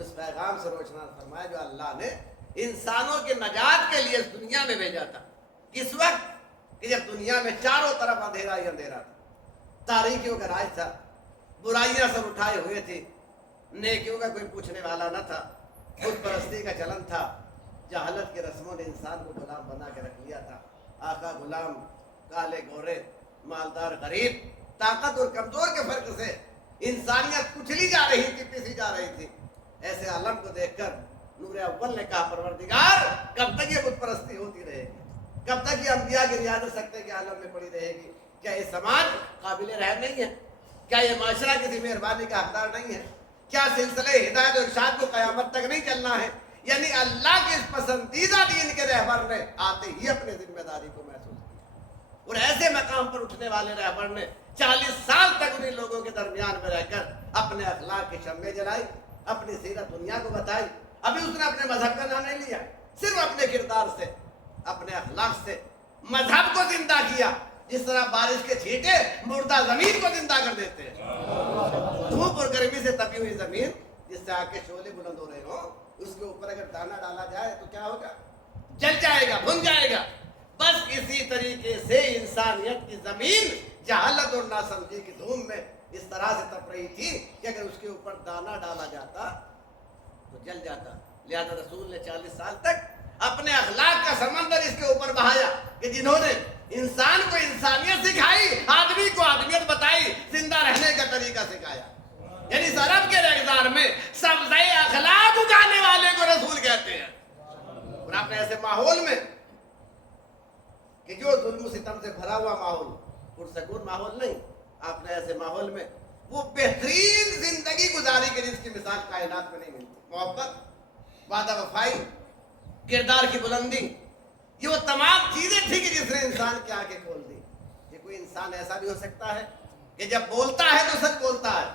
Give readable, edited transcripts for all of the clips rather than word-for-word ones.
اس پیغام سے روشناس فرمایا جو اللہ نے انسانوں کی نجات کے لیے اس دنیا میں بھیجا تھا. کس وقت کہ جب دنیا میں چاروں طرف اندھیرا ہی اندھیرا تھا, تاریکیوں کا راج تھا, برائیاں سب اٹھائے ہوئے تھی, نیکیوں کا کوئی پوچھنے والا نہ تھا, خود پرستی کا چلن تھا, جہالت کے رسموں نے انسان کو غلام بنا کے رکھ لیا تھا. آقا غلام, کالے گورے, مالدار غریب, طاقت اور کمزور کے فرق سے انسانیت کچلی جا رہی تھی, پیسی جا رہی تھی. ایسے عالم کو دیکھ کر نور اول نے کہا پروردگار کب تک یہ بت پرستی ہوتی رہے گی, کب تک یہ انبیاء کی ریاضت سکتے کے عالم میں پڑی رہے گی؟ کیا یہ سماج قابل رحم نہیں ہے؟ کیا یہ معاشرہ کسی مہربانی کا حقدار نہیں ہے؟ کیا سلسلے ہدایت اور ارشاد کو قیامت تک نہیں چلنا ہے؟ یعنی اللہ کے اس پسندیدہ دین کے رہبر نے آتے ہی اپنے ذمہ داری کو محسوس کیا, اور ایسے مقام پر اٹھنے والے رہبر نے 40 سال تک انہیں لوگوں کے درمیان میں رہ کر اپنے اخلاق کی شمعیں جلائی, اپنی سیرت دنیا کو بتائی. ابھی اس نے اپنے مذہب کا نام نہیں لیا, صرف اپنے کردار سے, اپنے اخلاق سے مذہب کو زندہ کیا. جس طرح بارش کے چھینٹے مردہ زمین کو زندہ کر دیتے ہیں, دھوپ اور گرمی سے تپی ہوئی زمین جس سے آگ کے شعلے بلند ہو رہے ہوں, اس کے اوپر اگر دانا ڈالا جائے تو کیا ہوگا؟ جل جائے گا, بھن جائے گا. بس اسی طریقے سے انسانیت کی زمین جہالت اور ناسمجھی کی دھوم میں اس طرح سے تپ رہی تھی کہ اگر اس کے اوپر دانا ڈالا جاتا تو جل جاتا. لہذا رسول نے 40 سال تک اپنے اخلاق کا سمندر اس کے اوپر بہایا کہ جنہوں نے انسان کو انسانیت سکھائی, آدمی کو آدمیت بتائی, زندہ رہنے کا طریقہ سکھایا. یعنی اس عرب کے رخسار میں سبزہ اخلاق اگانے والے کو رسول کہتے ہیں. اور آپ نے ایسے ماحول میں کہ جو ظلم و ستم سے بھرا ہوا ماحول, پرسکون ماحول نہیں, آپ نے ایسے ماحول میں وہ بہترین زندگی گزاری کہ جس کی مثال کائنات میں نہیں ملتی. محبت, وعدہ وفائی, کردار کی بلندی, یہ وہ تمام چیزیں تھی کہ جس نے انسان کی آنکھیں کھول دی. یہ کوئی انسان ایسا بھی ہو سکتا ہے کہ جب بولتا ہے تو سچ بولتا ہے,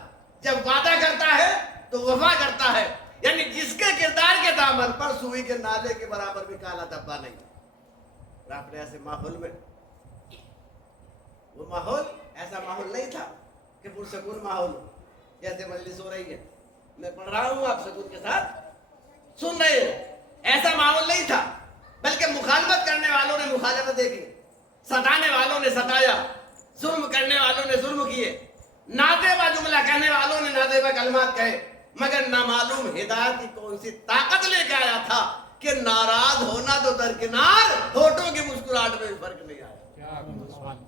جب وعدہ کرتا ہے تو وفا کرتا ہے. یعنی جس کے کردار کے دامن پر سوئی کے نالے کے برابر بھی کالا دھبا نہیں. اور آپ نے ایسے ماحول میں, وہ ماحول ایسا ماحول نہیں تھا کہ پرسکون ماحول جیسے مجلس ہو رہی ہے, میں پڑھ رہا ہوں, آپ سکون کے ساتھ سن رہے ہیں, ایسا ماحول نہیں تھا. بلکہ مخالفت کرنے والوں نے مخالفت کی, ستانے والوں نے ستایا, ظلم کرنے والوں نے ظلم کیے, نازیبا جملہ کہنے والوں نے نازیبا کلمات کہے, مگر نامعلوم ہدایت کی کون سی طاقت لے کے آیا تھا کہ ناراض ہونا تو درکنار, ہونٹوں کی مسکراہٹ میں فرق نہیں آیا.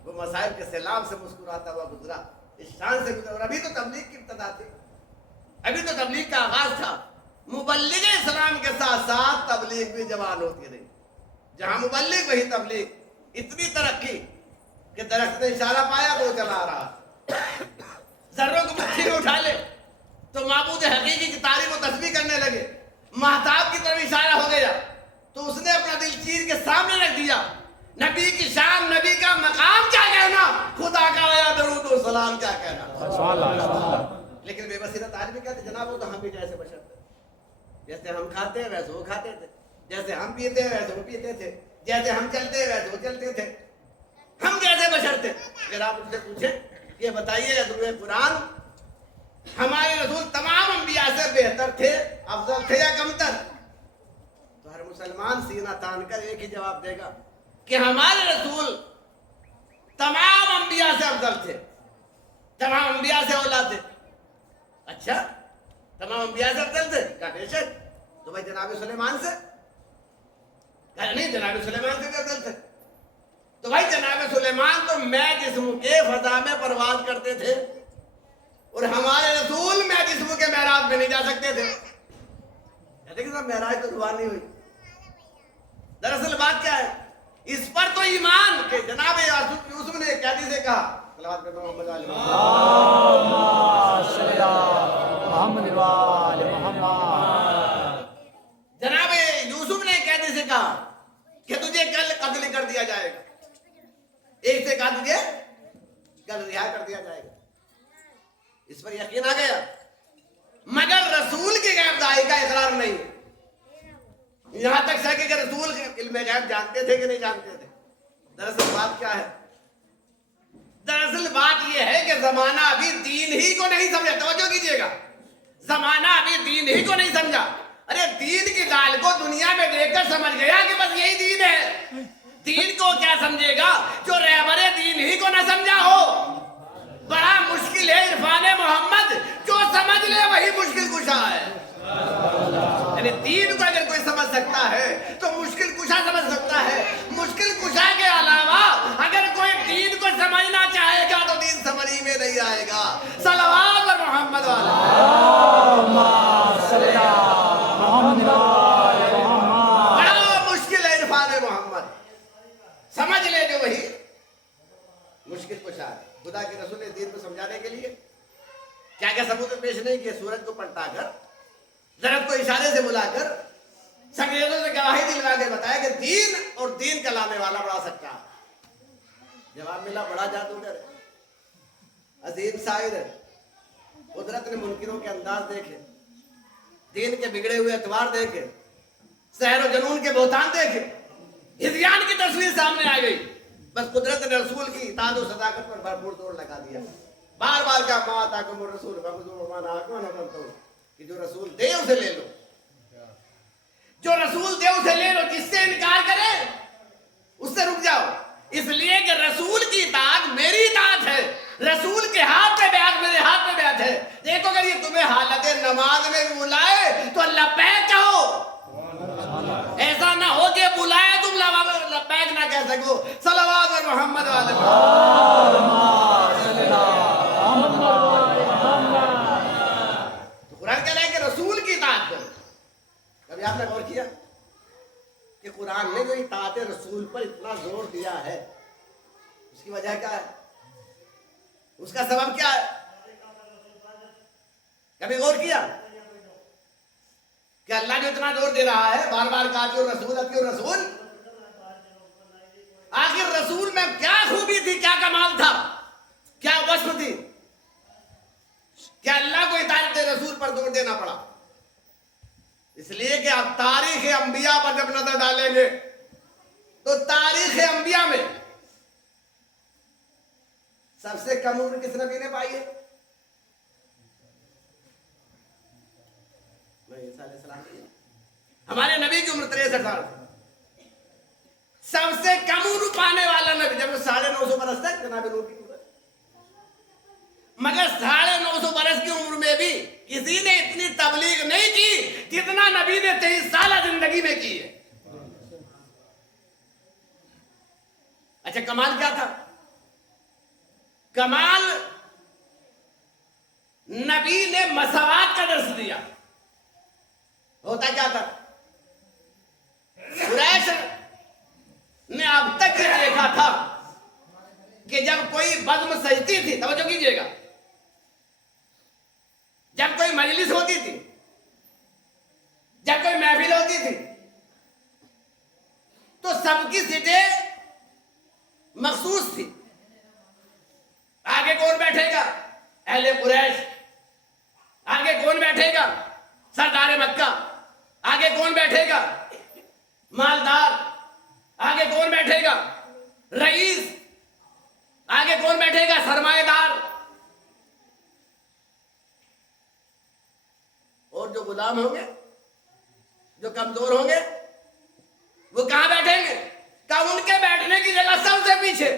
وہ مصائب کے سیلاب سے مسکراتا ہوا گزرا, اس شان سے گزرا. اور ابھی تو تبلیغ کی ابتدا تھی, ابھی تو تبلیغ کا آغاز تھا. مبلغ اسلام کے ساتھ ساتھ تبلیغ بھی جوان ہوتی رہی. جہاں مبلغ وہی تبلیغ. اتنی ترقی کہ درخت نے اشارہ پایا تو چلا رہا, ذروں کو مٹھی میں اٹھا لے تو معبود حقیقی کی تعریف و تسبیح کرنے لگے. مہتاب کی طرف اشارہ ہو گیا تو اس نے اپنا دل چیر کے سامنے رکھ دیا. نبی کی شان, نبی کا مقام کیا کہنا, خدا کا آیا درود و سلام کیا کہنا. لیکن بے بصیرت آدمی کہتے جناب وہ تو ہم بھی جیسے بشر تھے, جیسے ہم کھاتے ہیں ویسے وہ کھاتے تھے, جیسے ہم پیتے ہیں ویسے وہ پیتے تھے, جیسے ہم چلتے ہیں ویسے وہ چلتے تھے, ہم جیسے بشر تھے. اگر آپ ان سے پوچھیں یہ بتائیے روح قرآن ہمارے رسول تمام انبیاء سے بہتر تھے, افضل تھے یا کمتر, تو ہر مسلمان سینہ تان کر ایک ہی جواب دے گا کہ ہمارے رسول تمام انبیاء سے افضل تھے, تمام انبیاء سے اولا تھے. اچھا, تمام انبیاء سے افضل تھے, کہا بے شک. تو بھائی جناب سلیمان سے, کہا نہیں جناب سلیمان سے بھی افضل تھے. تو بھائی جناب سلیمان تو میں جسم کے فضا میں پرواز کرتے تھے, اور ہمارے رسول میں جسم کے معراج میں نہیں جا سکتے تھے. کہتے کہ صاحب معراج تو روحانی ہوئی. دراصل بات کیا ہے, اس پر تو ایمان کہ جناب یوسف نے ایک قیدی سے کہا, صلوات پہ محمد علیہ محمد, جناب یوسف نے ایک قیدی سے کہا کہ تجھے کل قتل کر دیا جائے گا. ایک سے کہا تجھے کل رہا کر دیا جائے گا. اس پر یقین آ گیا, مگر رسول کی غیب دائی کا اقرار نہیں. یہاں تک شک کہ رسول علم غیب جانتے تھے کہ نہیں جانتے تھے. دراصل بات کیا ہے, دراصل بات یہ ہے کہ زمانہ ابھی دین ہی کو نہیں سمجھا. توجہ کیجئے گا, زمانہ ابھی دین ہی کو نہیں سمجھا. ارے دین کی گال کو دنیا میں دیکھ کر سمجھ گیا کہ بس یہی دین ہے. دین کو کیا سمجھے گا جو رہبر دین ہی کو نہ سمجھا ہو. بڑا مشکل ہے عرفان محمد، جو سمجھ لے وہی مشکل کشا ہے. یعنی دین کو اگر کوئی سمجھ سکتا ہے تو مشکل کشا سمجھ سکتا ہے. مشکل کشا کے علاوہ اگر کوئی دین کو سمجھنا چاہے گا تو دین سمجھ ہی میں نہیں آئے گا. صلوات اور محمد والا. بڑا مشکل ہے عرفان محمد. سمجھ لے جو وہی مشکل کشا ہے. خدا کے رسول نے دین کو سمجھانے کے لیے کیا کیا ثبوت پیش نہیں کیے. سورج کو پلٹا کر، درخت کو اشارے سے بلا کر، سنگریزوں سے گواہی دلوا کے بتایا کہ دین اور دین کا لانے والا بڑا سچا ہے. جواب ملا بڑا جادوگر ہے، عظیم شاعر ہے. قدرت نے منکروں کے انداز دیکھے، دین کے بگڑے ہوئے اعتبار دیکھے، سحر و جنون کے بہتان دیکھے، ہذیان کی تصویر سامنے آ گئی. بس قدرت نے رسول کی اطاعت و صداقت پر بھرپور توڑ لگا دیا. بار بار کہا ما آتاکم الرسول فخذوہ وما نہاکم عنہ فانتہوا، کہ جو رسول دے اسے لے لو، جو رسول دے اسے لے لو. جس سے انکار کرے اس سے رک جاؤ. اس لیے کہ رسول کی اطاعت میری اطاعت ہے، رسول کے ہاتھ پہ بیعت میرے ہاتھ پہ بیعت ہے. دیکھو اگر یہ تمہیں حالت نماز میں بلائے تو لبیک کہو. ایسا نہ ہو کہ بلائے تم لبیک نہ کہہ سکو. صلوات اور محمد والے. تو قرآن کہہ رہا ہے کہ رسول کی اطاعت کرو. کبھی آپ نے غور کیا کہ قرآن نے جو اطاعت رسول پر اتنا زور دیا ہے اس کی وجہ کیا ہے؟ اس کا سبب کیا ہے؟ کبھی غور کیا کہ اللہ جو اتنا زور دے رہا ہے، بار بار کہا کہ رسول اطیعوا الرسول، آخر رسول میں کیا خوبی تھی، کیا کمال تھا، کیا وصف تھی کہ اللہ کو اطاعت رسول پر زور دینا پڑا؟ اس لیے کہ آپ تاریخ انبیاء پر جب نظر ڈالیں گے تو تاریخ انبیاء میں سب سے کم عمر کس نبی نے پائی ہے؟ ہمارے نبی کی عمر 63 سال. سب سے کم عمر پانے والا نبی جب 950 برس تک جناب نوح کی عمر. مگر 950 برس کی عمر میں بھی کسی نے اتنی تبلیغ نہیں کی جتنا نبی نے 23 سالہ زندگی میں کی ہے. اچھا کمال کیا تھا؟ کمال نبی نے مساوات کا درس دیا. ہوتا کیا تھا؟ قریش نے اب تک یہ دیکھا تھا کہ جب کوئی بزم سجتی تھی، توجہ کیجئے گا، جب کوئی مجلس ہوتی تھی، جب کوئی محفل ہوتی تھی تو سب کی سیٹیں مخصوص تھی. آگے کون بیٹھے گا؟ اہل قریش. آگے کون بیٹھے گا؟ سردار مکہ. آگے کون بیٹھے گا؟ مالدار. آگے کون بیٹھے گا؟ رئیس. آگے کون بیٹھے گا؟ سرمایہ دار. اور جو غلام ہوں گے، جو کمزور ہوں گے، وہ کہاں بیٹھیں گے؟ کہ ان کے بیٹھنے کی جگہ سب سے پیچھے.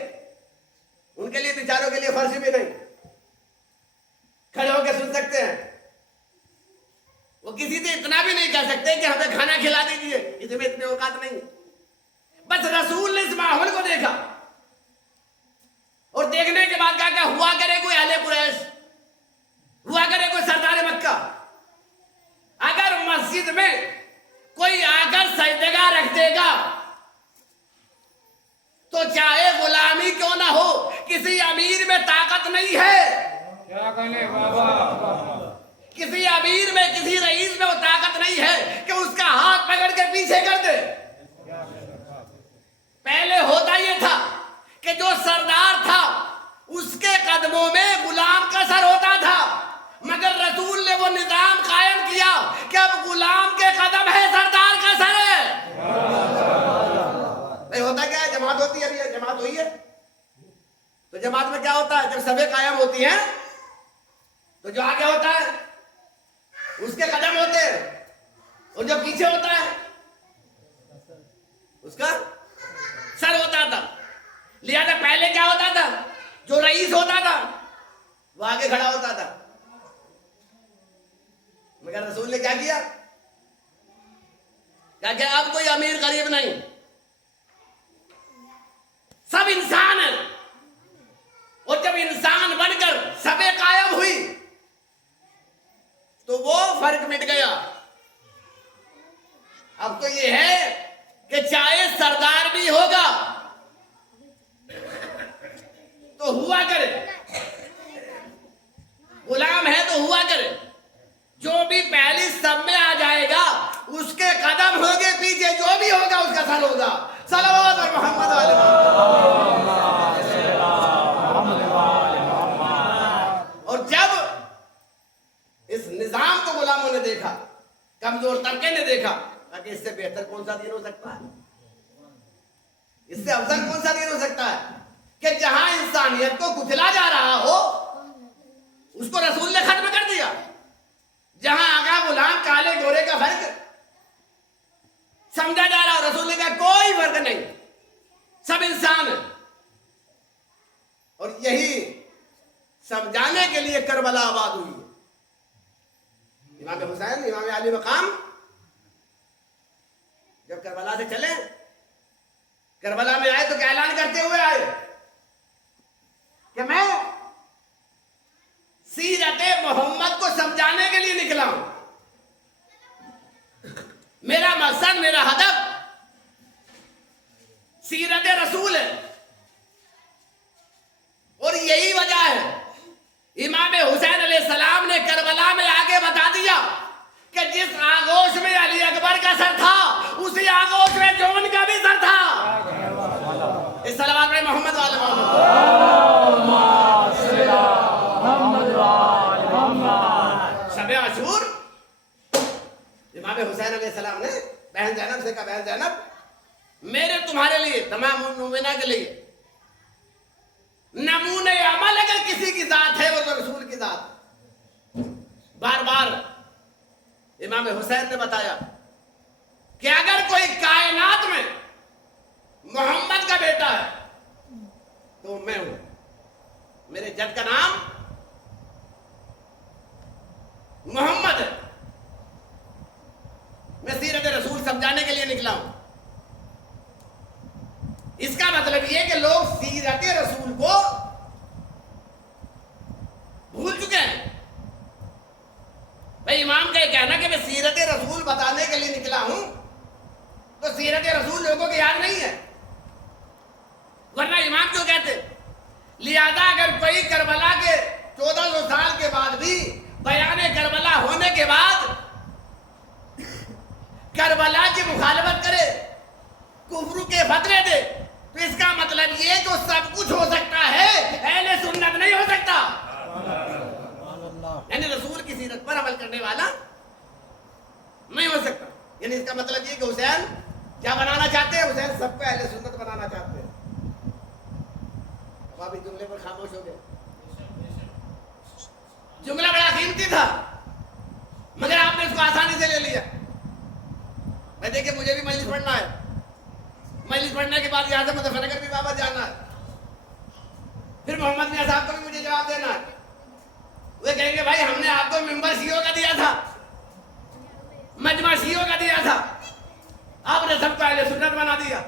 ان کے لیے بیچاروں کے لیے فرش بھی نہیں، کھڑے ہو کے سن سکتے ہیں. وہ کسی سے اتنا بھی نہیں کہہ سکتے کہ ہمیں کھانا کھلا دیجیے، اس میں اتنے اوقات نہیں. بس رسول نے اس ماحول کو دیکھا اور دیکھنے کے بعد کہا کہ ہوا کرے کوئی اہل قریش، ہوا کرے کوئی سردار مکہ، اگر مسجد میں کوئی آ کر سجدگاہ رکھ دے گا تو چاہے غلامی کیوں نہ ہو، کسی امیر میں طاقت نہیں ہے. کیا کہنے بابا؟ کسی امیر میں، کسی رئیس میں وہ طاقت نہیں ہے کہ اس کا ہاتھ پکڑ کے پیچھے کر دے. پہلے ہوتا یہ تھا کہ جو سردار تھا اس کے قدموں میں غلام کا سر ہوتا تھا، مگر رسول نے وہ نظام قائم کیا کہ اب غلام کے قدم ہے، سردار کا سر ہے. نہیں ہوتا کیا ہے؟ جماعت ہوتی ہے، ابھی جماعت ہوئی ہے تو جماعت میں کیا ہوتا ہے؟ جب سبیں قائم ہوتی ہیں تو جو آگے ہوتا ہے اس کے قدم ہوتے ہیں، اور جو پیچھے ہوتا ہے اس کا سر ہوتا تھا. لہذا پہلے کیا ہوتا تھا؟ جو رئیس ہوتا تھا وہ آگے کھڑا ہوتا تھا، مگر رسول نے کیا کیا کہ اب کوئی امیر غریب نہیں، سب انسان ہیں. اور جب انسان بن کر سبیں قائم ہوئی تو وہ فرق مٹ گیا. اب تو یہ ہے کہ چاہے سردار بھی ہوگا تو ہوا کرے، غلام ہے تو ہوا کرے، جو بھی پہلی سب میں آ جائے گا اس کے قدم ہوگے پیچھے، جو بھی ہوگا اس کا سر ہوگا. صلوات اور محمد علیہ محمد. اور جب اس نظام کو غلاموں نے دیکھا، کمزور طبقے نے دیکھا کہ اس سے بہتر کون سا دین ہو سکتا ہے، اس سے افضل کون سا دین ہو سکتا ہے کہ جہاں انسانیت کو کچلا جا رہا ہو اس کو رسول نے ختم کر دیا. جہاں آگا غلام کالے گورے کا فرق سمجھا جا رہا، رسول نے کہا کوئی فرق نہیں، سب انسان ہیں. اور یہی سمجھانے کے لیے کربلا آباد ہوئی ہے. امام حسین، امام علی مقام جب کربلا سے چلے، کربلا میں آئے تو کیا اعلان کرتے ہوئے آئے کہ میں سیرت محمد کو سمجھانے کے لیے نکلا ہوں. میرا مقصد، میرا ہدف سیرت رسول ہے. اور یہی وجہ ہے امام حسین علیہ السلام نے کربلا میں آگے بتا دیا کہ جس آغوش میں علی اکبر کا سر تھا اسی آغوش میں جون کا بھی سر تھا. اس صلوات میں محمد والے شب عاشور امام حسین علیہ السلام نے بہن زینب سے کہا، بہن زینب میرے تمہارے لیے، تمام مومنہ کے لیے نمونہ عمل اگر کسی کی ذات ہے وہ تو رسول کی ذات. بار بار امام حسین نے بتایا کہ اگر کوئی کائنات میں محمد کا بیٹا ہے تو میں ہوں. میرے جد کا نام محمد ہے. میں سیرت رسول سمجھانے کے لیے نکلا ہوں. اس کا مطلب یہ کہ لوگ سیرت رسول کو بھول چکے ہیں. بھائی امام کا یہ کہنا کہ میں سیرت رسول بتانے کے لیے نکلا ہوں تو سیرت رسول لوگوں کو یاد نہیں ہے، ورنہ امام کیوں کہتے؟ لہذا اگر کوئی کربلا کے 1400 سال کے بعد بھی بیان کربلا ہونے کے بعد کربلا کی مخالفت کرے، کفر کے فتوے دے، تو اس کا مطلب یہ جو سب کچھ ہو سکتا ہے اہل سنت نہیں ہو سکتا. یعنی رسول کی سیرت پر عمل کرنے والا نہیں ہو سکتا. یعنی اس کا مطلب یہ کہ حسین کیا بنانا چاہتے ہیں؟ حسین سب کو اہل سنت بنانا چاہتے ہیں. اب آپ اس جملے پر خاموش ہو گئے. جملہ بڑا قیمتی تھا مگر آپ نے اس کو آسانی سے لے لیا. میں دیکھیں مجھے بھی مجلس پڑھنا ہے، مجلس پڑھنے کے بعد یہاں سے مظفر نگر بھی واپس جانا ہے، پھر محمد میاں صاحب کو بھی مجھے جواب دینا ہے. وہ کہیں گے بھائی ہم نے آپ کو ممبر شیعوں کا دیا تھا، مجمع شیعوں کا دیا تھا، آپ نے سب کو اہل سنت بنا دیا.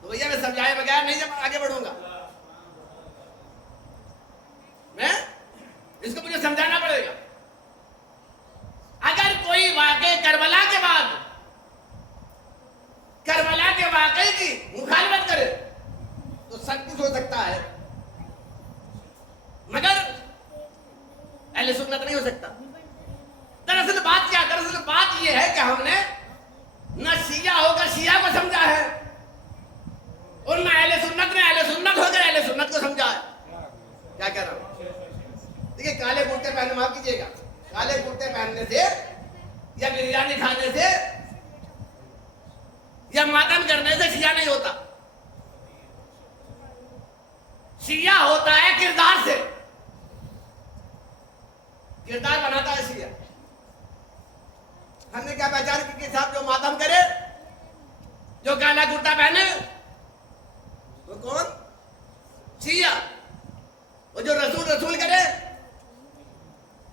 تو بھیا میں سمجھائے بغیر نہیں جب آگے بڑھوں گا، میں اس کو مجھے سمجھانا پڑے گا. اگر کوئی واقعے کربلا کے بعد کربلا کے واقعے کی مخالفت کرے تو سب کچھ ہو سکتا ہے مگر اہل سنت نہیں ہو سکتا. دراصل بات کیا؟ دراصل بات یہ ہے کہ ہم نے نہ شیعہ ہو کر شیعہ کو سمجھا ہے اور نہ اہل سنت نے اہل سنت ہو کر اہل سنت کو سمجھا ہے. کیا کہہ رہا ہوں؟ دیکھیے کالے کرتے پہننے، معاف کیجیے گا، کالے کرتے پہننے سے یا بریانی کھانے سے یا ماتم کرنے سے شیعہ نہیں ہوتا. شیعہ ہوتا ہے کردار سے، کردار بناتا ہے شیعہ. ہم نے کیا پہچان کی کہ صاحب جو ماتم کرے، جو کالا کرتا پہنے، وہ کون؟ شیعہ۔ وہ جو رسول رسول کرے،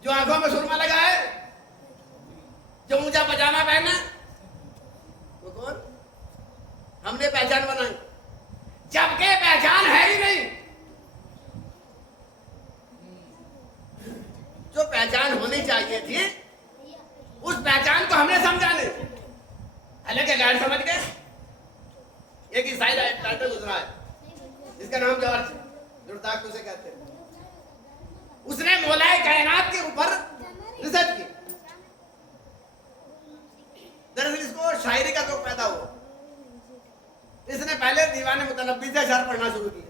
جو آنکھوں میں سرما لگائے، جو اونچا پجامہ پہنے، وہ کون؟ ہم نے پہچان بنائی، جبکہ پہچان ہے ہی نہیں۔ جو پہچان ہونی چاہیے تھی اس پہچان کو ہم نے سمجھا نہیں، حالانکہ غیر سمجھ گئے۔ ایک عیسائی ڈاکٹر گزرا ہے جس کا نام جارج جورتاک اسے کہتے ہیں، اس نے مولائے کائنات کے اوپر ریسرچ کی۔ دراصل اس کو شاعری کا ذوق پیدا ہوا، اس نے پہلے دیوان متنبی سے اشعار پڑھنا شروع کیا۔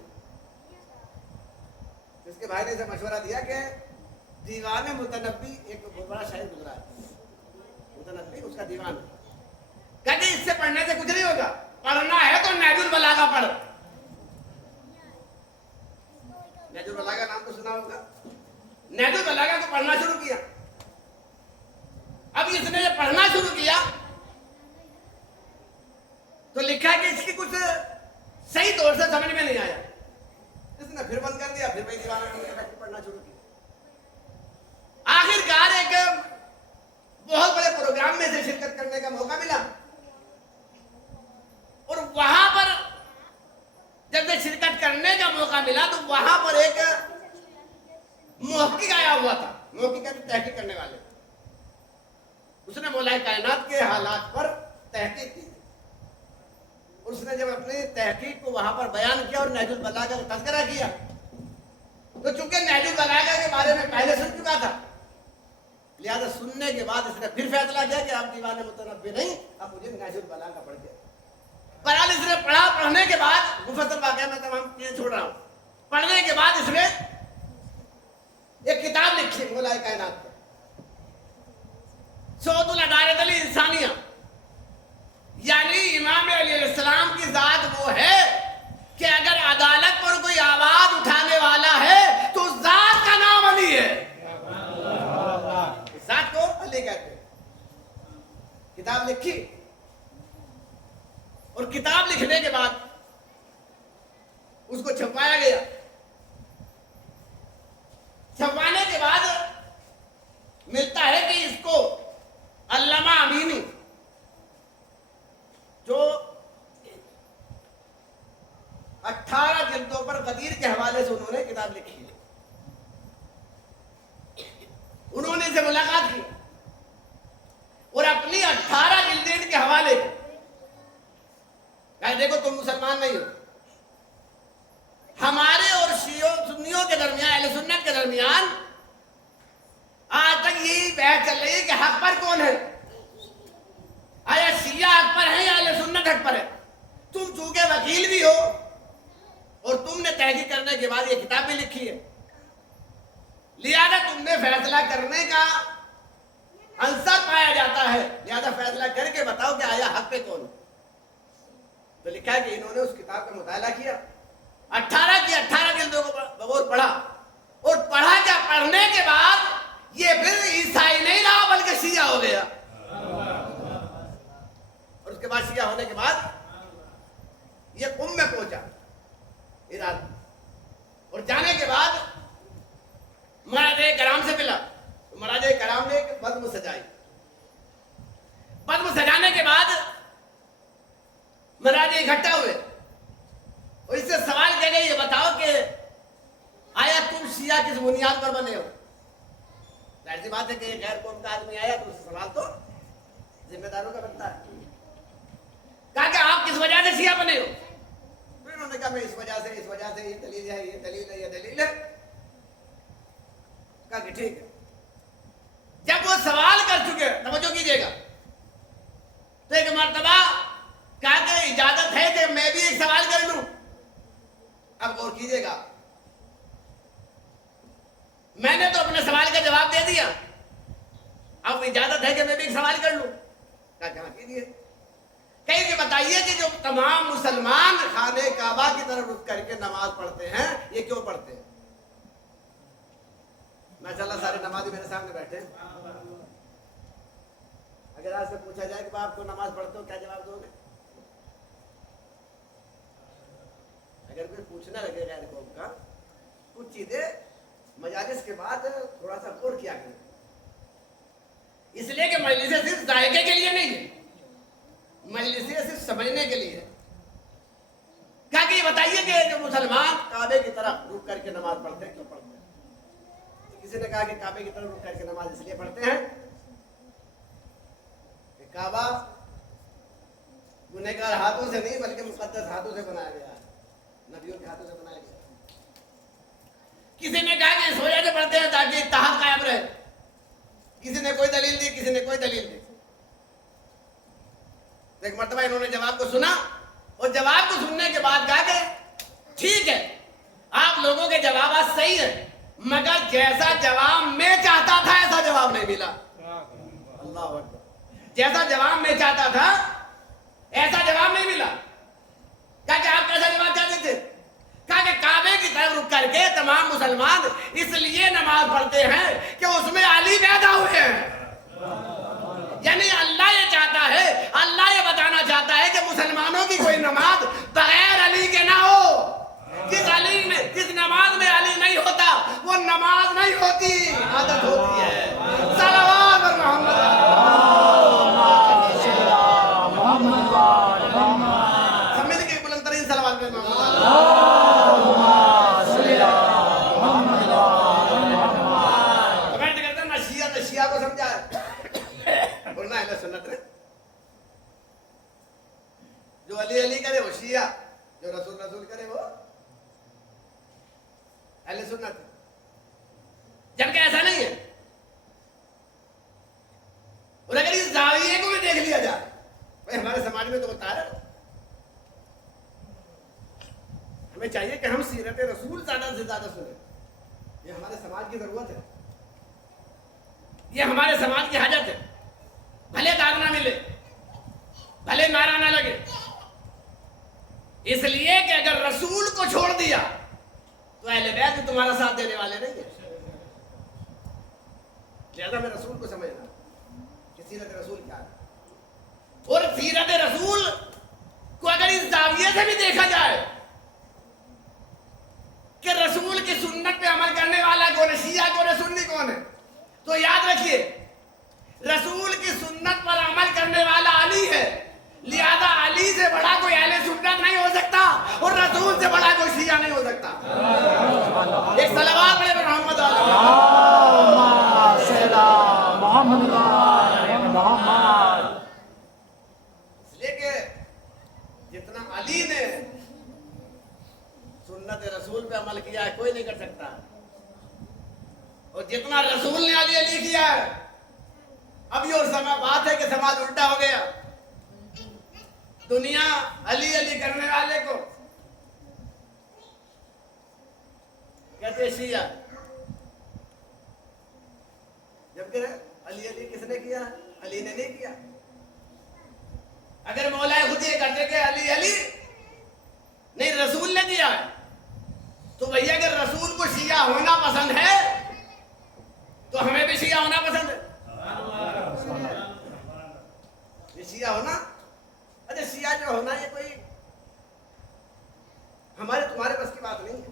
اس کے بھائی نے اسے مشورہ دیا کہ دیوان متنبی ایک بہت بڑا شاعر گزرا ہے، متنبی اس کا دیوان، کہتے اس سے پڑھنے سے کچھ نہیں ہوگا، پڑھنا ہے تو نہج البلاغہ پڑھ۔ نہج البلاغہ نام تو سنا ہوگا، نہج البلاغہ کو پڑھنا شروع کیا۔ اب اس نے جب پڑھنا شروع کیا تو لکھا کہ اس کی کچھ صحیح طور سے سمجھ میں نہیں آیا، اس نے پھر بند کر دیا، پھر وہی دیوان متنبی پڑھنا شروع کیا۔ آخر کار ایک بہت بڑے پروگرام میں سے شرکت کرنے کا موقع ملا، اور وہاں پر جب سے شرکت کرنے کا موقع ملا تو وہاں پر ایک محقق آیا ہوا تھا، محقق کا تحقیق کرنے والے، اس نے مولائے کائنات کے حالات پر تحقیق کی، اور اس نے جب اپنی تحقیق کو وہاں پر بیان کیا اور نہج البلاغہ کا تذکرہ کیا، تو چونکہ نہج البلاغہ کے بارے میں پہلے سن چکا تھا، لہذا سننے کے بعد اس نے پھر فیصلہ کیا کہ اب دیوان متنبی نہیں، اب مجھے نہج البلاغہ پڑھ کے۔ بہرحال اس نے پڑھا، پڑھنے کے بعد مفصل واقعہ میں تمام چیزیں چھوڑ رہا ہوں، پڑھنے کے بعد اس نے ایک کتاب لکھی مولائے کائنات پر، صعود العدالت الانسانیہ، یعنی امام علیہ السلام کی ذات وہ ہے کہ اگر عدالت پر کوئی آواز اٹھانے والا ہے تو اس ذات کا نام علی ہے، اس ذات کو علی کہتے ہیں۔ کتاب لکھی، اور کتاب لکھنے کے بعد اس کو چھپایا گیا، چھپانے کے بعد ملتا ہے کہ اس کو علامہ امینی جو 18 جلدوں پر غدیر کے حوالے سے انہوں نے کتاب لکھی ہے، انہوں نے اسے ملاقات کی اور اپنی 18 جلدیں کے حوالے کہا دیکھو تم مسلمان نہیں ہو، ہمارے اور شیعوں سنیوں کے درمیان، اہل سنت کے درمیان آج تک یہی بحث چل رہی ہے کہ حق پر کون ہے، آیا شیعہ حق پر ہے یا اہل سنت حق پر ہے؟ تم چونکہ وکیل بھی ہو اور تم نے تحقیق کرنے کے بعد یہ کتاب بھی لکھی ہے، لہذا تم نے فیصلہ کرنے کا عنصر پایا جاتا ہے، لہذا فیصلہ کر کے بتاؤ کہ آیا حق پہ کون ہے۔ تو لکھا ہے کہ انہوں نے اس کتاب کا مطالعہ کیا، 18 کی 18 جلدوں کو بغور پڑھا، اور پڑھا کیا، پڑھنے کے بعد یہ پھر عیسائی نہیں رہا بلکہ شیعہ ہو گیا، اور اس کے بعد شیعہ ہونے کے بعد یہ قم میں پہنچا ایران، اور جانے کے بعد مراجع کرام سے ملا، مراجع کرام نے ایک بزم سجائی، بزم سجانے کے بعد مراجع اکٹھا ہوئے اور اس سے سوال کیا گیا، یہ بتاؤ کہ آیا تم شیعہ کس بنیاد پر بنے ہو؟ ظاہر سی بات ہے کہ غیر قوم کا آدمی آیا تو اس سوال تو ذمہ داروں کا بنتا ہے۔ کہا کہ آپ کس وجہ سے شیعہ بنے ہو؟ انہوں نے کہا میں اس وجہ سے، اس وجہ سے، یہ دلیل ہے، یہ دلیل ہے، یہ دلیل ہے۔ کہا کہ ٹھیک ہے۔ جب وہ سوال کر چکے، توجہ کیجئے گا، تو ایک مرتبہ کہا کہ اجازت ہے کہ میں بھی ایک سوال کر لوں؟ اب غور کیجئے گا، میں نے تو اپنے سوال کا جواب دے دیا، اب اجازت ہے کہ میں بھی ایک سوال کر لوں؟ کہا کہاں کیجئے، کہیں کہ بتائیے کہ جو تمام مسلمان خانہ کعبہ کی طرف رخ کر کے نماز پڑھتے ہیں یہ کیوں پڑھتے ہیں؟ ماشاءاللہ سارے نمازی میرے سامنے بیٹھے ہیں، اگر آج سے پوچھا جائے کہ آپ کو نماز پڑھتے ہو کیا جواب دو گے؟ اگر کوئی پوچھنے لگے غیر قوم کا کچھ چیزیں مجالس کے بعد تھوڑا سا غور کیا کریں، اس لیے کہ مجلسیں صرف ذائقے کے لیے نہیں ہے، مجلسیں صرف سمجھنے کے لیے ہے۔ کہا کہ یہ بتائیے کہ جو مسلمان کعبے کی طرف رک کر کے نماز پڑھتے ہیں کیوں پڑھتے ہیں؟ کسی نے کہا کہ کعبے کی طرف رک کر کے نماز اس لیے پڑھتے ہیں کہ کعبہ گنہگار ہاتھوں سے نہیں بلکہ مقدس ہاتھوں سے بنایا گیا ہے، نبیوں کے ہاتھوں سے بنایا گیا ہے۔ کسی نے کہا کہ اس وجہ سے پڑھتے ہیں تاکہ اتحاد قائم رہے، کسی نے کوئی دلیل دی، کسی نے کوئی دلیل دی۔ تو ایک مرتبہ انہوں نے جواب کو سنا اور جواب کو سننے کے بعد کہا کہ ٹھیک ہے آپ لوگوں کے جوابات صحیح ہیں، مگر جیسا جواب میں چاہتا تھا ایسا جواب نہیں ملا۔ اللہ اکبر، جیسا جواب میں چاہتا تھا ایسا جواب نہیں ملا۔ کہا کہ آپ کیسا جواب چاہتے تھے؟ کہا کہ کعبے کی طرف رک کر کے تمام مسلمان اس لیے نماز پڑھتے ہیں کہ اس میں علی پیدا ہوئے ہیں، یعنی اللہ یہ چاہتا ہے، اللہ یہ بتانا چاہتا ہے کہ مسلمانوں کی کوئی نماز بغیر علی کے نہ ہو۔ جس نماز میں علی نہیں ہوتا وہ نماز نہیں ہوتی، عادت ہوتی ہے۔ صلوات پر محمد، سمجھ کے بلند ترین صلوات پر محمد۔ شیعہ کو سمجھا ہے، بولنا اہل سنت ہے، جو علی علی کرے وہ شیعہ، جو رسول رسول کرے وہ اہل سنت ہے، جبکہ ایسا نہیں ہے۔ اور اگر اس زاویے کو بھی دیکھ لیا جائے، بھائی ہمارے سماج میں تو ہوتا ہے، ہمیں چاہیے کہ ہم سیرت رسول زیادہ سے زیادہ سنیں، یہ ہمارے سماج کی ضرورت ہے، یہ ہمارے سماج کی حاجت ہے۔ بھلے داد نہ ملے، بھلے نعرہ نہ لگے، اس لیے کہ اگر رسول کو چھوڑ دیا تو اہل بیت تمہارا ساتھ دینے والے نہیں ہیں۔ لہذا میں رسول کو سمجھنا کہ سیرت رسول کیا ہے، اور سیرت رسول کو اگر اس زاویے سے بھی دیکھا جائے کہ رسول کی سنت پہ عمل کرنے والا کون ہے، شیعہ کون ہے، سنی کون ہے، تو یاد رکھیے رسول کی سنت پر عمل کرنے والا علی ہے، لہذا علی سے بڑا کوئی اہل سنت نہیں ہو سکتا اور رسول سے بڑا کوئی شیعہ نہیں ہو سکتا۔ ایک صلوات پڑھے محمد محمد۔ اس لیے کہ جتنا علی نے سنت رسول پہ عمل کیا ہے کوئی نہیں کر سکتا، اور جتنا رسول نے علی علی کیا ہے، اب یہ اور سمے بات ہے کہ سماج الٹا ہو گیا، دنیا علی علی کرنے والے کو کہتے شیعہ، جبکہ علی علی کس نے کیا؟ علی نے نہیں کیا۔ اگر مولا خود یہ کہتے کہ علی علی نہیں رسول نے کیا ہے، تو بھیا اگر رسول کو شیعہ ہونا پسند ہے تو ہمیں بھی شیعہ ہونا پسند ہے۔ یہ شیعہ ہونا، اچھا شیعہ جو ہونا یہ کوئی ہمارے تمہارے بس کی بات نہیں ہے۔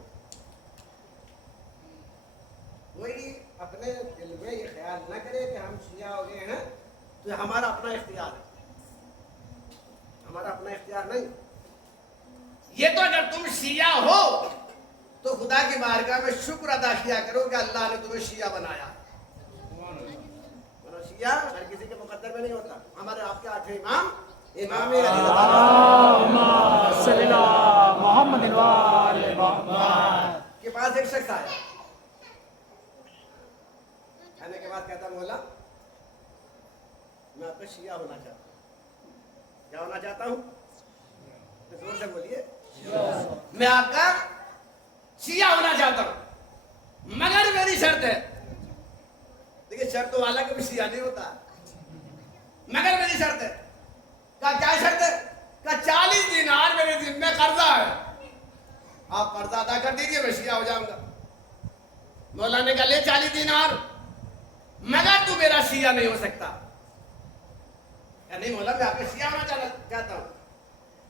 کوئی اپنے دل میں یہ خیال نہ کرے کہ ہم شیعہ ہو گئے ہیں تو یہ ہمارا اپنا اختیار ہے، ہمارا اپنا اختیار نہیں۔ یہ تو اگر تم شیعہ ہو تو خدا کی بارگاہ میں شکر ادا کیا کرو کہ اللہ نے تمہیں شیعہ بنایا۔ شیعہ ہر کسی کے مقدر میں نہیں ہوتا، ہمارے آپ کے 8 امام امام محمد کے پاس ایک شخص آیا، آنے کے بعد کہتا مولا میں آپ کا شیعہ ہونا چاہتا ہوں۔ کیا ہونا چاہتا ہوں؟ زور سے بولیے، میں آپ کا شیعہ ہونا چاہتا ہوں، مگر میری شرط ہے، دیکھیں شرط والا کبھی شیعہ نہیں ہوتا، مگر میری شرط ہے۔ کہا کیا شرط ہے؟ کہا 40 دینار میرے ذمہ قرضہ ہے، آپ قرضہ ادا کر دیجئے میں شیعہ ہو جاؤں گا۔ مولا نے کہا لے 40 دینار، مگر تو میرا شیعہ نہیں ہو سکتا۔ کہا نہیں مولا میں آپ کے شیعہ ہونا چاہتا ہوں.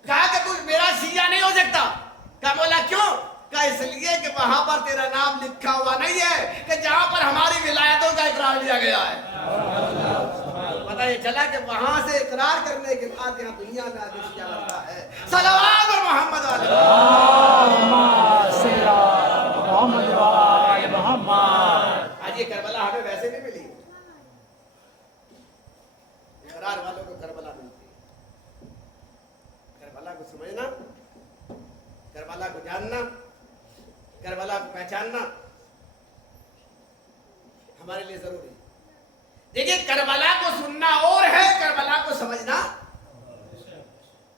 کہا کہ تو میرا شیعہ نہیں ہو سکتا. کہا مولا کیوں؟ کہا اس لیے کہ وہاں پر تیرا نام لکھا ہوا نہیں ہے کہ جہاں پر ہماری ولایتوں کا اقرار لیا گیا ہے. پتہ یہ چلا کہ وہاں سے اقرار کرنے کے بعد یہاں دنیا میں آگے شیعہ بنتا ہے. صلوات اور محمد علیہ محمد. آج یہ کربلا ہمیں ویسے نہیں ملی. اقرار والوں کو کربلا ملتی ہے. کربلا کو سمجھنا, کربلا کو جاننا, کربلا کو پہچاننا ہمارے لیے ضروری ہے. دیکھیے کربلا کو سننا اور ہے, کربلا کو سمجھنا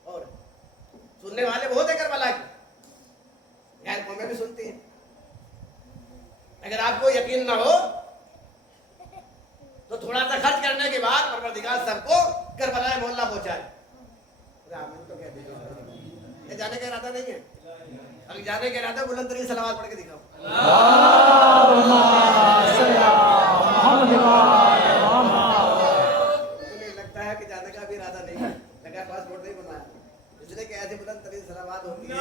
اور ہے. سننے والے بہت ہیں کربلا کی, غیر قومیں بھی سنتی ہیں. اگر آپ کو یقین نہ ہو تو تھوڑا سا خرچ کرنے کے بعد پروردگار سب کو کربلا محلہ پہنچائے. تو کہہ دیجیے یہ جانے کا ارادہ نہیں ہے. ابھی جانے کا ارادہ بلند ترین صلوات پڑھ کے دکھاؤ. مجھے لگتا ہے کہ جانے کا بھی ارادہ نہیں ہے, لگا پاسپورٹ نہیں بنایا, اس لیے کہ ایسی بلند ترین صلوات ہوتی ہے.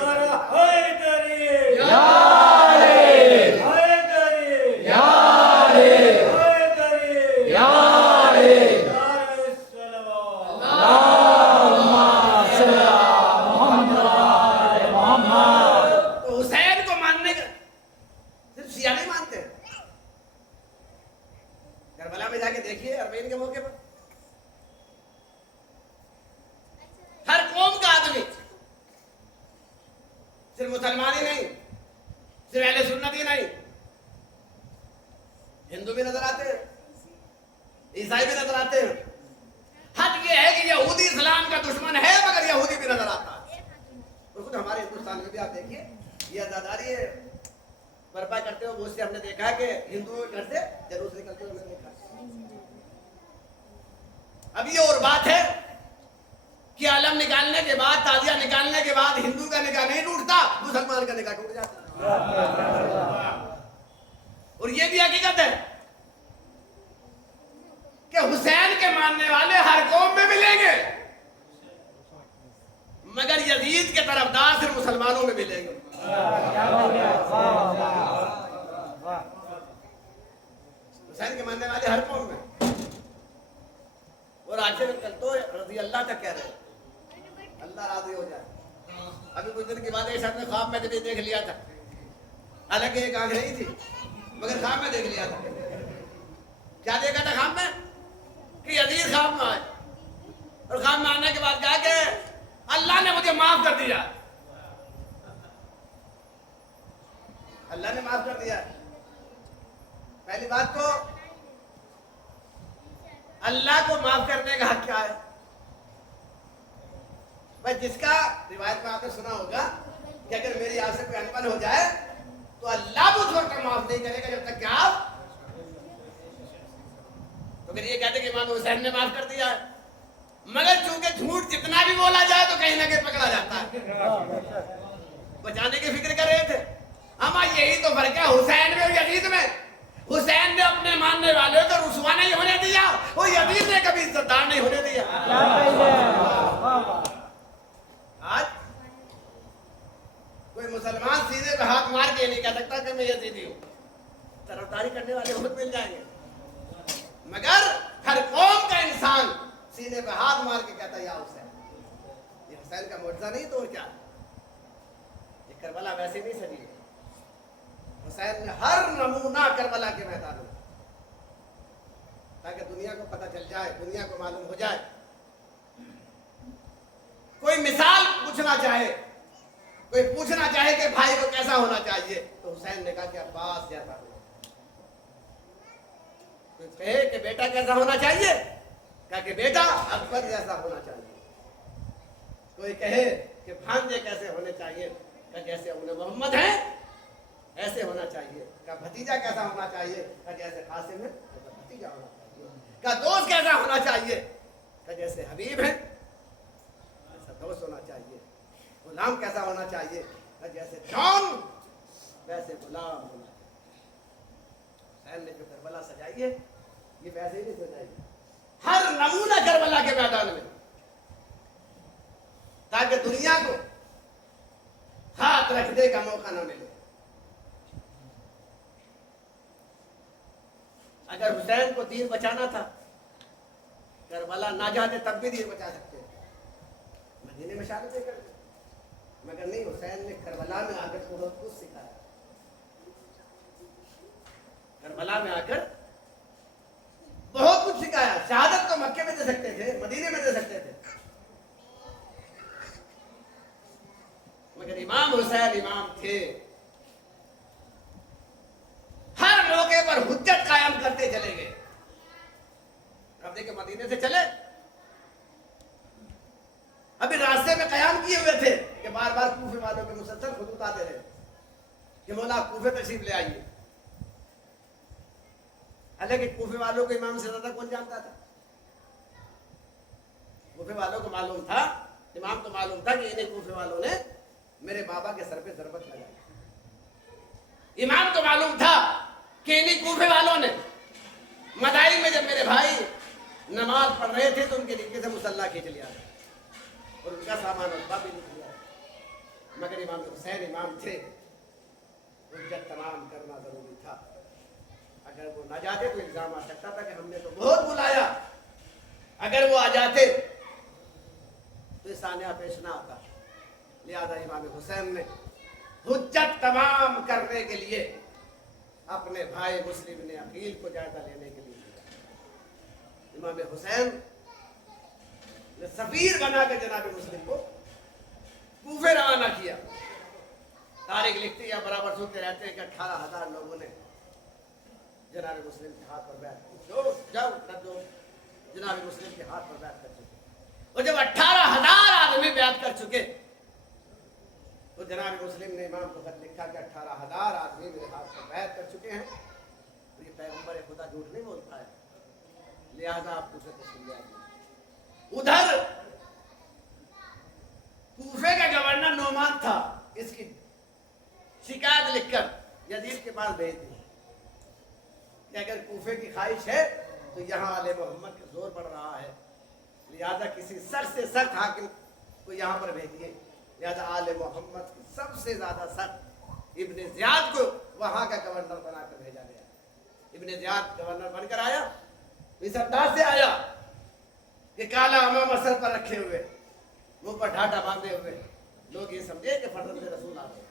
کربلا میں جا کے دیکھیے اربعین کے موقع پر ہر قوم کا آدمی, صرف مسلمان ہی نہیں, صرف اہل سنت ہی نہیں, ہندو بھی نظر آتے ہیں, عیسائی بھی نظر آتے ہیں. حد یہ ہے کہ یہودی اسلام کا دشمن ہے مگر یہودی بھی نظر آتا ہے. اور خود ہمارے ہندوستان میں بھی آپ دیکھیے یہ عزاداری برپا کرتے ہو بہت سے ہم نے دیکھا ہے کہ ہندوؤں کے گھر سے جلوس نکلتے ہوئے دیکھا. اب یہ اور بات ہے کہ علم نکالنے کے بعد, تازیہ نکالنے کے بعد ہندو کا نکاح نہیں ٹوٹتا, مسلمان کا نکاح ٹوٹ جاتا. اور یہ بھی حقیقت ہے کہ حسین کے ماننے والے ہر قوم میں ملیں گے مگر یزید کے طرفدار صرف مسلمانوں میں ملیں گے. حسین کے ماننے والے ہر قوم میں. اور آج کل تو رضی اللہ تک کہہ رہے ہیں, اللہ راضی ہو جائے. ابھی کچھ دن کے بعد ایک نے خواب میں بھی دیکھ لیا تھا, حالانکہ ایک آنکھ نہیں تھی مگر خواب میں دیکھ لیا تھا. کیا دیکھا تھا خواب میں؟ کہ یزید خواب میں آئے, اور خواب میں آنے کے بعد کہا کہ اللہ نے مجھے معاف کر دیا. اللہ نے معاف کر دیا. پہلی بات تو اللہ کو معاف کرنے کا حق کیا ہے؟ بس جس کا روایت میں آپ نے سنا ہوگا کہ اگر میری آپ سے کوئی انبن ہو جائے تو اللہ بھی اس وقت معاف نہیں کرے گا جب تک کہ آپ. تو پھر یہ کہتے کہ امام حسین نے معاف کر دیا ہے, مگر چونکہ جھوٹ جتنا بھی بولا جائے تو کہیں نہ کہیں پکڑا جاتا ہے. بچانے کی فکر کر رہے تھے. ہمارا یہی تو فرق ہے حسین میں اور یزید میں. حسین نے اپنے ماننے والوں کو رسوا نہیں ہونے دیا, وہ یزید نے کبھی عزتدار نہیں ہونے دیا. آج کوئی مسلمان سیدھے پہ ہاتھ مار کے نہیں کہہ سکتا کہ میں یزیدی ہوں. طرفداری کرنے والے بہت مل جائیں گے مگر ہر قوم کا انسان سینے پہ ہاتھ مار کے کہتا ہے یا حسین. یہ حسین کا معجزہ نہیں تو کیا؟ یہ کربلا ویسے نہیں سجی. حسین نے ہر نمونہ کربلا کے میدان میں, تاکہ دنیا کو پتہ چل جائے, دنیا کو معلوم ہو جائے. کوئی مثال پوچھنا چاہے, کوئی پوچھنا چاہے کہ بھائی کو کیسا ہونا چاہیے, تو حسین نے کہا کہ عباس جیسا ہونا. کوئی کہے کہ بیٹا کیسا ہونا چاہیے, کہا کہ بیٹا اکبر جیسا ہونا چاہیے. کوئی کہے کہ بھانجے کیسے ہونے چاہیے, کہا جیسے انہیں محمد ہیں ایسے ہونا چاہیے. کہا بھتیجا کیسا ہونا چاہیے, کہا جیسے قاسم ہے بھتیجا ہونا چاہیے. کہا دوست کیسا ہونا چاہیے, کہا جیسے حبیب ہے ایسا دوست ہونا چاہیے. غلام کیسا ہونا چاہیے, کہا جیسے جان ویسے غلام ہونا چاہیے. حسین نے جو کربلا سجائی ہے یہ ویسے ہی نہیں سجائی. ہر نمونہ کربلا کے میدان میں تاکہ دنیا کو ہاتھ رکھنے کا موقع نہ ملے. اگر حسین کو دین بچانا تھا کربلا نہ جاتے تب بھی دین بچا سکتے مدینے میں شہادتیں کرتے, مگر نہیں, حسین نے کربلا میں آ کر بہت کچھ سکھایا. کربلا میں آ کر بہت کچھ سکھایا. شہادت تو مکے میں دے سکتے تھے, مدینے میں دے سکتے تھے, مگر امام حسین امام تھے. ہر موقع پر حجت قائم کرتے چلے گئے. اب دیکھیں مدینے سے چلے, ابھی راستے میں قیام کیے ہوئے تھے کہ بار بار کوفے والوں کے مسلسل خطوط آتے رہے کہ مولا آپ کوفے تشریف لے آئیے. حالانکہ کوفے والوں کو امام سے زیادہ کون جانتا تھا؟ کوفے والوں کو معلوم تھا, امام کو معلوم تھا کہ انہیں کوفے والوں نے میرے بابا کے سر پہ ضربت لگائی. امام کو معلوم تھا کہ انہیں کوفے والوں نے مدائن میں جب میرے بھائی نماز پڑھ رہے تھے تو ان کے نیچے سے مسلح کھینچ لیا اور ان کا سامان رتبہ بھی لکھ لیا. مگر امام حسین امام تھے, حجت تمام کرنا ضروری تھا. اگر وہ نہ جاتے تو الزام آ سکتا تھا کہ ہم نے تو بہت بلایا. اگر وہ آ جاتے تو ثانیہ پیش نہ آتا. لہذا امام حسین نے حجت تمام کرنے کے لیے اپنے بھائی مسلم نے عقیل کو جائزہ لینے کے لیے امام حسین نے سفیر بنا کر جناب مسلم کو کوفے روانہ کیا. تاریخ لکھتے یا برابر سنتے رہتے ہیں کہ 18,000 لوگوں نے جناب مسلم کے ہاتھ پر بیعت کی. جو جناب مسلم کے ہاتھ پر بیعت کر چکے, اور جب 18,000 آدمی بیعت کر چکے تو جناب مسلم نے امام کو خط لکھا کہ 18,000 آدمی میرے ہاتھ پر بیعت کر چکے ہیں, تو یہ پیغمبر خدا جھوٹ نہیں بولتا ہے, لہذا آپ کوفے تشریف لے آئیے. ادھر کوفے کا گورنر نعمان تھا, اس کی شکایت لکھ کر یزید کے پاس بھیج دی کہ اگر کوفے کی خواہش ہے تو یہاں آل محمد کا زور بڑھ رہا ہے, لہذا کسی سخت سے سخت حاکم کو یہاں پر بھیجیے. لہذا آل محمد کی سب سے زیادہ سخت ابن زیاد کو وہاں کا گورنر بنا کر بھیجا گیا. ابن زیاد گورنر بن کر آیا, اس انداز سے آیا کہ کالا امامہ سر پر رکھے ہوئے, منہ پر ڈھاٹا باندھے ہوئے. لوگ یہ سمجھے کہ فرزند رسول آ گئے,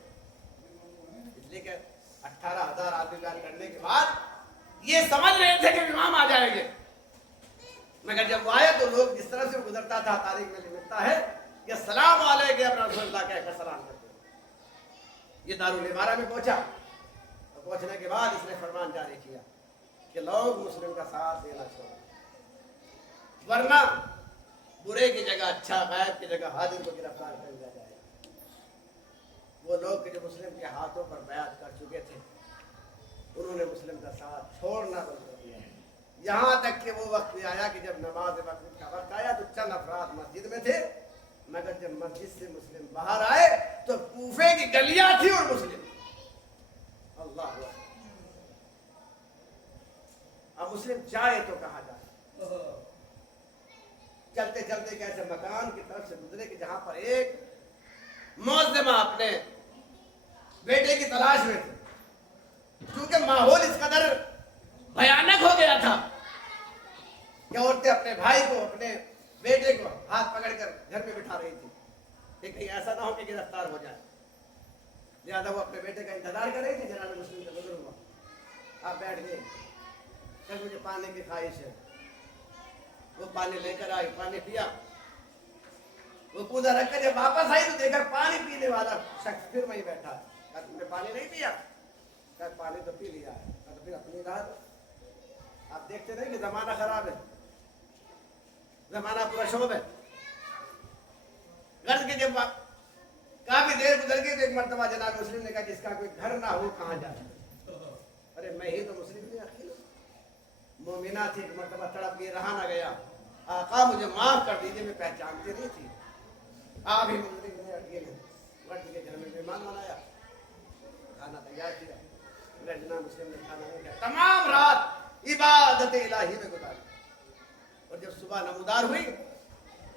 اس لیے کہ 18,000 آدمی بیان کرنے کے بعد یہ سمجھ رہے تھے کہ امام آ جائیں گے. مگر جب وہ آیا تو لوگ جس طرح سے گزرتا تھا تاریخ میں لکھتا ہے کہ السلام علیکم رسول اللہ کہہ کر سلام کرتے. یہ دارالامارہ میں پہنچا, اور پہنچنے کے بعد اس نے فرمان جاری کیا کہ لوگ مسلم کا ساتھ دینا چھوڑیں, ورنہ برے کی جگہ اچھا, غائب کی جگہ حاضر کو گرفتار کر لیا جائے. وہ لوگ جو مسلم کے ہاتھوں پر بیعت کر چکے تھے انہوں نے مسلم کا ساتھ چھوڑنا بند کر دیا. یہاں تک کہ وہ وقت بھی آیا کہ جب نماز مغرب کا وقت آیا تو چند افراد مسجد میں تھے, مگر جب مسجد سے مسلم باہر آئے تو کوفے کی گلیاں تھی اور مسلم. اللہ اکبر. اب مسلم جائے تو کہاں جائے. چلتے چلتے کیسے مکان کی طرف سے گزرے کہ جہاں پر ایک معظمہ اپنے بیٹے کی تلاش میں تھی. کیونکہ ماحول اس قدر بھیانک ہو گیا تھا کہ عورتیں اپنے بھائی کو, اپنے بیٹے کو ہاتھ پکڑ کر گھر میں بٹھا رہی تھی کہ کہیں ایسا نہ ہو کہ گرفتار ہو جائے. لہٰذا وہ اپنے بیٹے کا انتظار کر رہی تھی. جناب مسلم کا گزر ہوا, آپ بیٹھ گئے کہ مجھے پانی کی خواہش ہے. وہ پانی لے کر آئی, پانی پیا. وہ کوزہ رکھ کر جب واپس آئی تو دیکھا پانی پینے والا شخص پھر وہیں بیٹھا. کہا تم نے پانی نہیں پیا؟ کہا پانی تو پی لیا ہے. کہا تو پھر اپنی راہ دو. آپ دیکھتے نہیں کہ زمانہ خراب ہے, زمانہ پورا شوب ہے. غرض کے جب کافی دیر گزر گئی تو ایک مرتبہ جناب مسلم نے کہا جس کا کوئی گھر نہ ہو کہاں جائے. ارے میں ہی تو مسلم نہیں اخیر مومنہ تھی. ایک مرتبہ تڑپ یہ رہا نہ گیا, آقا مجھے معاف کر دیجیے, میں پہچانتی نہیں تھی. آپ ہی مسلم نے اکیلے مرد کے گھر میں مہمان بنایا, کھانا تیار کیا. جناب مسلم نے کھانا نہیں کھایا, تمام رات عبادت الہی میں گزاری. اور جب صبح نمودار ہوئی